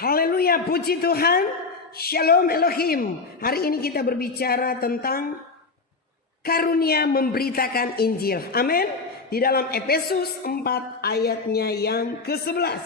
Haleluya, puji Tuhan. Shalom Elohim. Hari ini kita berbicara tentang karunia memberitakan Injil. Amin. Di dalam Efesus 4 ayatnya yang ke-11.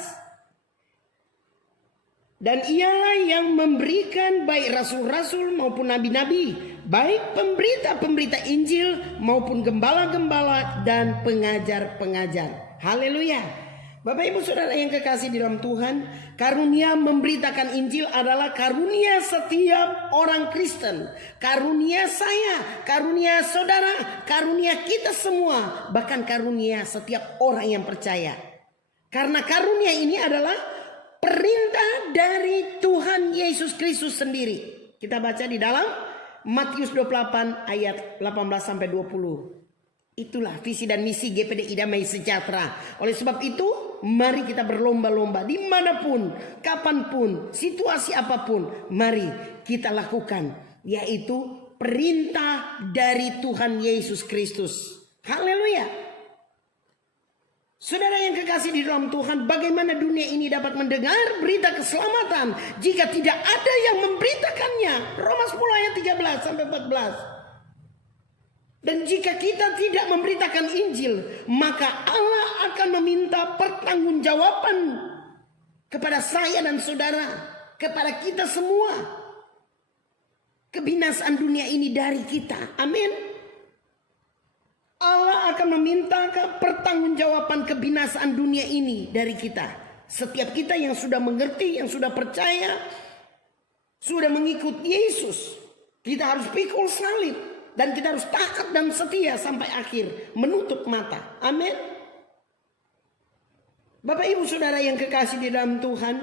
Dan ialah yang memberikan baik rasul-rasul maupun nabi-nabi, baik pemberita-pemberita Injil maupun gembala-gembala dan pengajar-pengajar. Haleluya. Bapak Ibu Saudara yang kekasih di dalam Tuhan, karunia memberitakan Injil adalah karunia setiap orang Kristen. Karunia saya, karunia saudara, karunia kita semua, bahkan karunia setiap orang yang percaya. Karena karunia ini adalah perintah dari Tuhan Yesus Kristus sendiri. Kita baca di dalam Matius 28 ayat 18 sampai 20. Itulah visi dan misi GPDI Damai Sejahtera. Oleh sebab itu, mari kita berlomba-lomba dimanapun, kapanpun, situasi apapun. Mari kita lakukan, yaitu perintah dari Tuhan Yesus Kristus. Haleluya. Saudara yang kekasih di dalam Tuhan, bagaimana dunia ini dapat mendengar berita keselamatan jika tidak ada yang memberitakannya? Roma 10 ayat 13 sampai 14. Dan jika kita tidak memberitakan Injil, maka Allah akan meminta pertanggungjawaban kepada saya dan saudara, kepada kita semua. Kebinasaan dunia ini dari kita. Amin. Allah akan meminta pertanggungjawaban kebinasaan dunia ini dari kita. Setiap kita yang sudah mengerti, yang sudah percaya, sudah mengikut Yesus, kita harus pikul salib. Dan kita harus taat dan setia sampai akhir, menutup mata. Amin. Bapak Ibu Saudara yang kekasih di dalam Tuhan,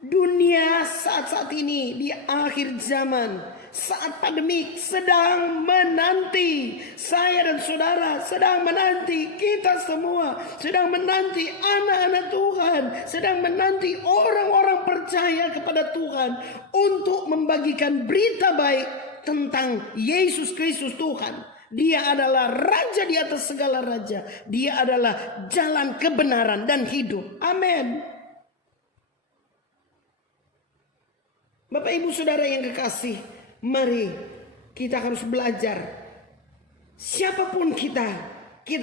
dunia saat ini di akhir zaman, saat pandemik sedang menanti. Saya dan saudara sedang menanti, kita semua sedang menanti anak-anak Tuhan, sedang menanti orang-orang percaya kepada Tuhan untuk membagikan berita baik tentang Yesus Kristus Tuhan. Dia adalah raja di atas segala raja. Dia adalah jalan kebenaran dan hidup. Amin. Bapak Ibu Saudara yang kekasih, mari kita harus belajar. Siapapun kita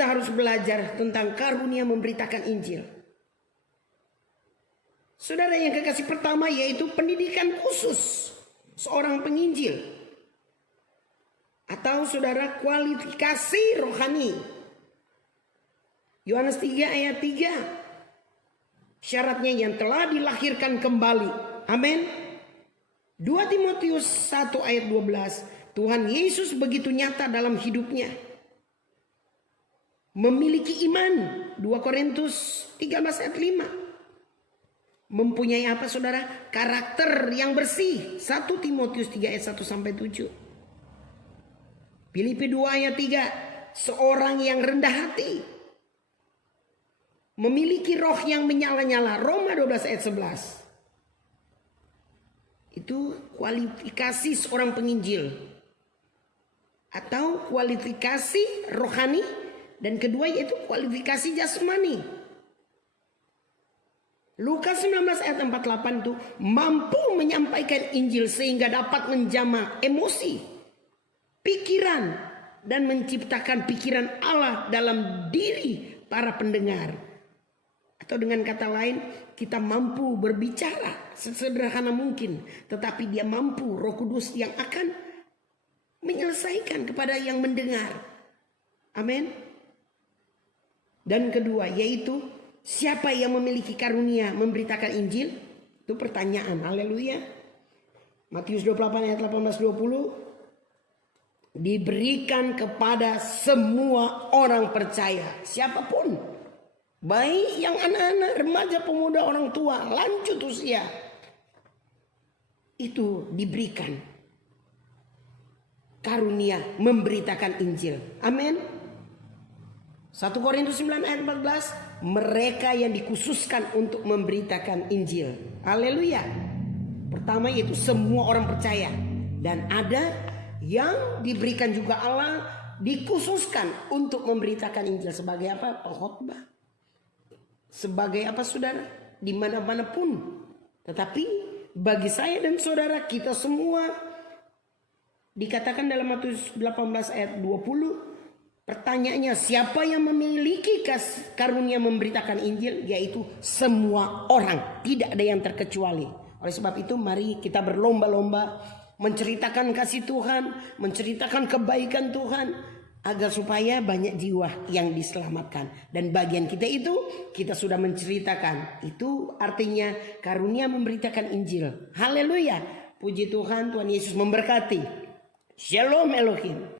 harus belajar tentang karunia memberitakan Injil. Saudara yang kekasih, pertama yaitu pendidikan khusus seorang penginjil. Atau saudara, kualifikasi rohani. Yohanes 3 ayat 3. Syaratnya yang telah dilahirkan kembali. Amin. 2 Timotius 1 ayat 12. Tuhan Yesus begitu nyata dalam hidupnya. Memiliki iman. 2 Korintus 13 ayat 5. Mempunyai apa saudara? Karakter yang bersih. 1 Timotius 3 ayat 1 sampai 7. Filipi 2 ayat 3. Seorang yang rendah hati. Memiliki roh yang menyala-nyala. Roma 12 ayat 11. Itu kualifikasi seorang penginjil. Atau kualifikasi rohani. Dan kedua yaitu kualifikasi jasmani. Lukas 19 ayat 48 itu mampu menyampaikan Injil sehingga dapat menjamah emosi, pikiran, dan menciptakan pikiran Allah dalam diri para pendengar. Atau dengan kata lain, kita mampu berbicara sesederhana mungkin, tetapi dia mampu, Roh Kudus yang akan menyelesaikan kepada yang mendengar. Amin. Dan kedua yaitu siapa yang memiliki karunia memberitakan Injil? Itu pertanyaan. Haleluya. Matius 28 ayat 18-20. Diberikan kepada semua orang percaya, siapapun, baik yang anak-anak, remaja, pemuda, orang tua, lanjut usia, itu diberikan karunia memberitakan Injil. Amin. 1 Korintus 9 ayat 14. Mereka yang dikhususkan untuk memberitakan Injil. Haleluya. Pertama yaitu semua orang percaya. Dan ada yang diberikan juga Allah, dikhususkan untuk memberitakan Injil. Sebagai apa? Pengkhotbah. Sebagai apa saudara? Di mana-mana pun Tetapi bagi saya dan saudara, kita semua dikatakan dalam Matius 18 ayat 20, pertanyaannya, siapa yang memiliki karunia memberitakan Injil? Yaitu semua orang, tidak ada yang terkecuali. Oleh sebab itu mari kita berlomba-lomba menceritakan kasih Tuhan, menceritakan kebaikan Tuhan, agar supaya banyak jiwa yang diselamatkan. Dan bagian kita itu, kita sudah menceritakan. Itu artinya karunia memberitakan Injil. Haleluya. Puji Tuhan, Tuhan Yesus memberkati. Shalom Elohim.